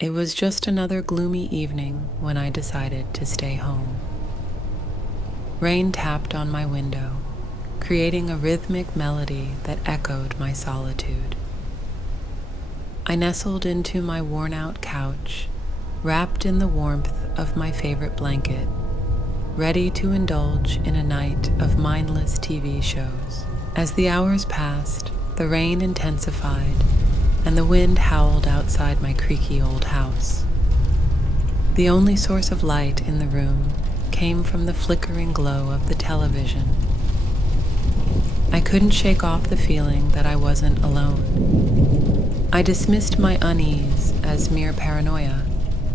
It was just another gloomy evening when I decided to stay home. Rain tapped on my window, creating a rhythmic melody that echoed my solitude. I nestled into my worn-out couch, wrapped in the warmth of my favorite blanket, ready to indulge in a night of mindless TV shows. As the hours passed, the rain intensified, and the wind howled outside my creaky old house. The only source of light in the room came from the flickering glow of the television. I couldn't shake off the feeling that I wasn't alone. I dismissed my unease as mere paranoia,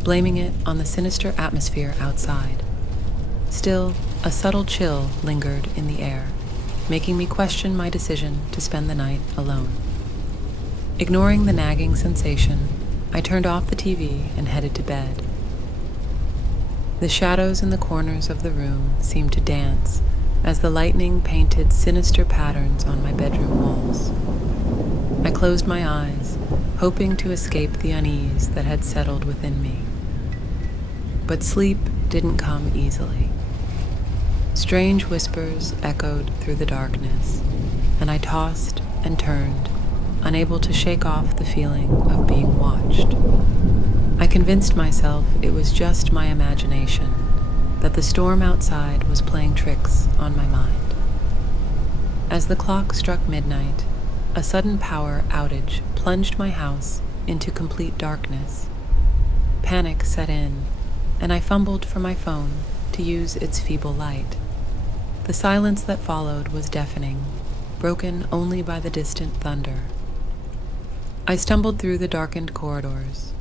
blaming it on the sinister atmosphere outside. Still, a subtle chill lingered in the air, making me question my decision to spend the night alone. Ignoring the nagging sensation, I turned off the TV and headed to bed. The shadows in the corners of the room seemed to dance as the lightning painted sinister patterns on my bedroom walls. I closed my eyes, hoping to escape the unease that had settled within me. But sleep didn't come easily. Strange whispers echoed through the darkness, and I tossed and turned, unable to shake off the feeling of being watched. I convinced myself it was just my imagination, that the storm outside was playing tricks on my mind. As the clock struck midnight, a sudden power outage plunged my house into complete darkness. Panic set in, and I fumbled for my phone to use its feeble light. The silence that followed was deafening, broken only by the distant thunder. I stumbled through the darkened corridors,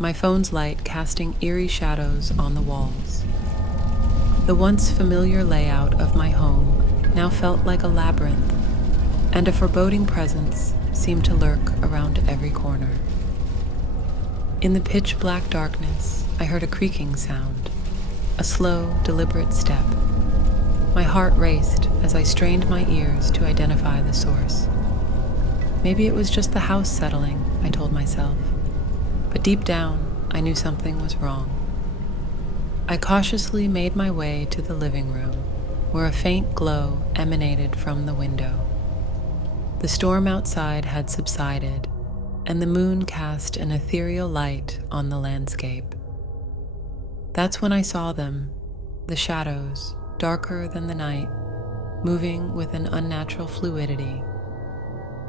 my phone's light casting eerie shadows on the walls. The once familiar layout of my home now felt like a labyrinth, and a foreboding presence seemed to lurk around every corner. In the pitch-black darkness, I heard a creaking sound, a slow, deliberate step. My heart raced as I strained my ears to identify the source. Maybe it was just the house settling, I told myself. But deep down, I knew something was wrong. I cautiously made my way to the living room, where a faint glow emanated from the window. The storm outside had subsided, and the moon cast an ethereal light on the landscape. That's when I saw them, the shadows, darker than the night, moving with an unnatural fluidity.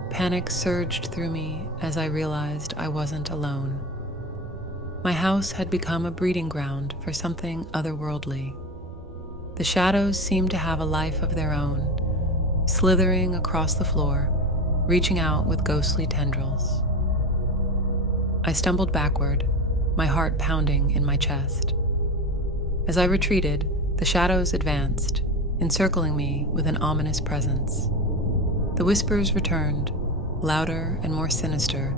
Panic surged through me as I realized I wasn't alone. My house had become a breeding ground for something otherworldly. The shadows seemed to have a life of their own, slithering across the floor, reaching out with ghostly tendrils. I stumbled backward, my heart pounding in my chest. As I retreated, the shadows advanced, encircling me with an ominous presence. The whispers returned, louder and more sinister,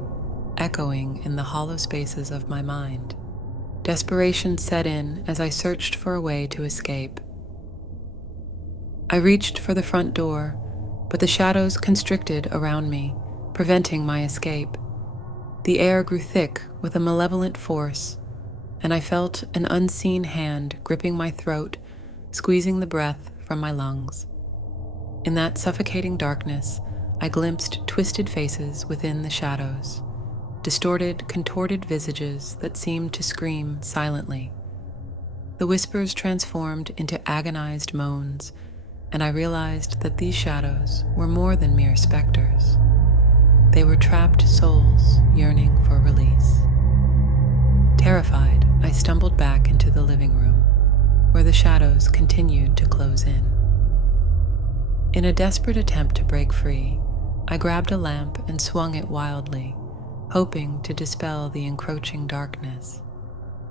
echoing in the hollow spaces of my mind. Desperation set in as I searched for a way to escape. I reached for the front door, but the shadows constricted around me, preventing my escape. The air grew thick with a malevolent force, and I felt an unseen hand gripping my throat, squeezing the breath from my lungs. In that suffocating darkness, I glimpsed twisted faces within the shadows, distorted, contorted visages that seemed to scream silently. The whispers transformed into agonized moans, and I realized that these shadows were more than mere specters. They were trapped souls yearning for release. Terrified, I stumbled back into the living room, where the shadows continued to close in. In a desperate attempt to break free, I grabbed a lamp and swung it wildly, hoping to dispel the encroaching darkness.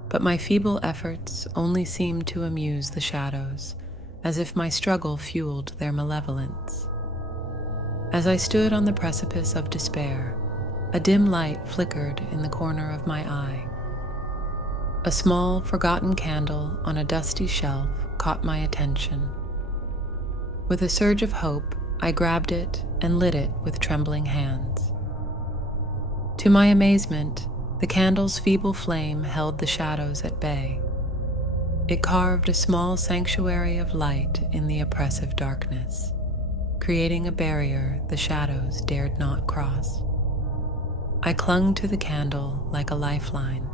But my feeble efforts only seemed to amuse the shadows, as if my struggle fueled their malevolence. As I stood on the precipice of despair, a dim light flickered in the corner of my eye. A small, forgotten candle on a dusty shelf caught my attention. With a surge of hope, I grabbed it and lit it with trembling hands. To my amazement, The candle's feeble flame held the shadows at bay. It carved a small sanctuary of light in the oppressive darkness, creating a barrier the shadows dared not cross. I clung to the candle like a lifeline,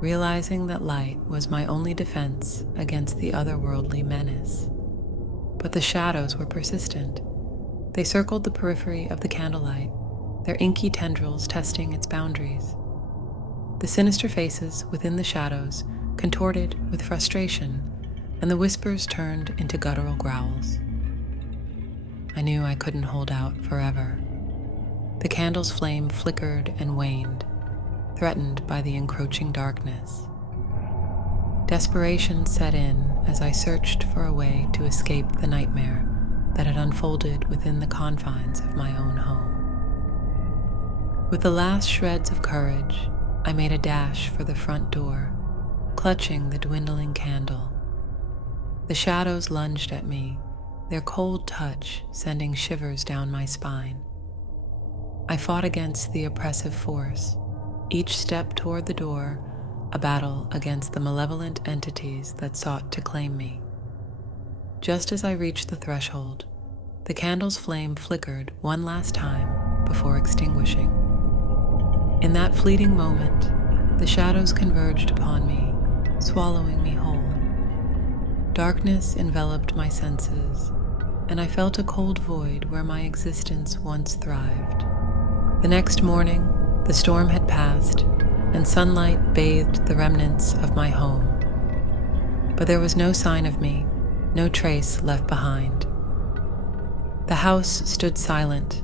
realizing that light was my only defense against the otherworldly menace. But the shadows were persistent. They circled the periphery of the candlelight, their inky tendrils testing its boundaries. The sinister faces within the shadows contorted with frustration, and the whispers turned into guttural growls. I knew I couldn't hold out forever. The candle's flame flickered and waned, threatened by the encroaching darkness. Desperation set in as I searched for a way to escape the nightmare that had unfolded within the confines of my own home. With the last shreds of courage, I made a dash for the front door, clutching the dwindling candle. The shadows lunged at me, their cold touch sending shivers down my spine. I fought against the oppressive force, each step toward the door a battle against the malevolent entities that sought to claim me. Just as I reached the threshold, the candle's flame flickered one last time before extinguishing. In that fleeting moment, the shadows converged upon me, swallowing me whole. Darkness enveloped my senses, and I felt a cold void where my existence once thrived. The next morning, the storm had passed, and sunlight bathed the remnants of my home. But there was no sign of me, no trace left behind. The house stood silent,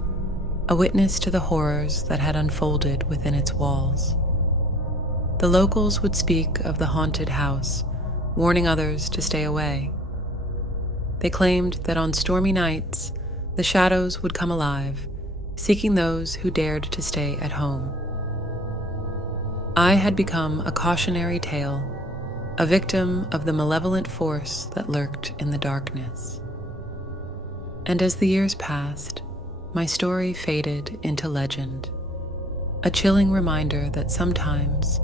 a witness to the horrors that had unfolded within its walls. The locals would speak of the haunted house, warning others to stay away. They claimed that on stormy nights, the shadows would come alive, seeking those who dared to stay at home. I had become a cautionary tale, a victim of the malevolent force that lurked in the darkness. And as the years passed, my story faded into legend, a chilling reminder that sometimes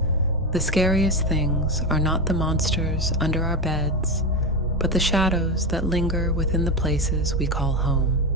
the scariest things are not the monsters under our beds, but the shadows that linger within the places we call home.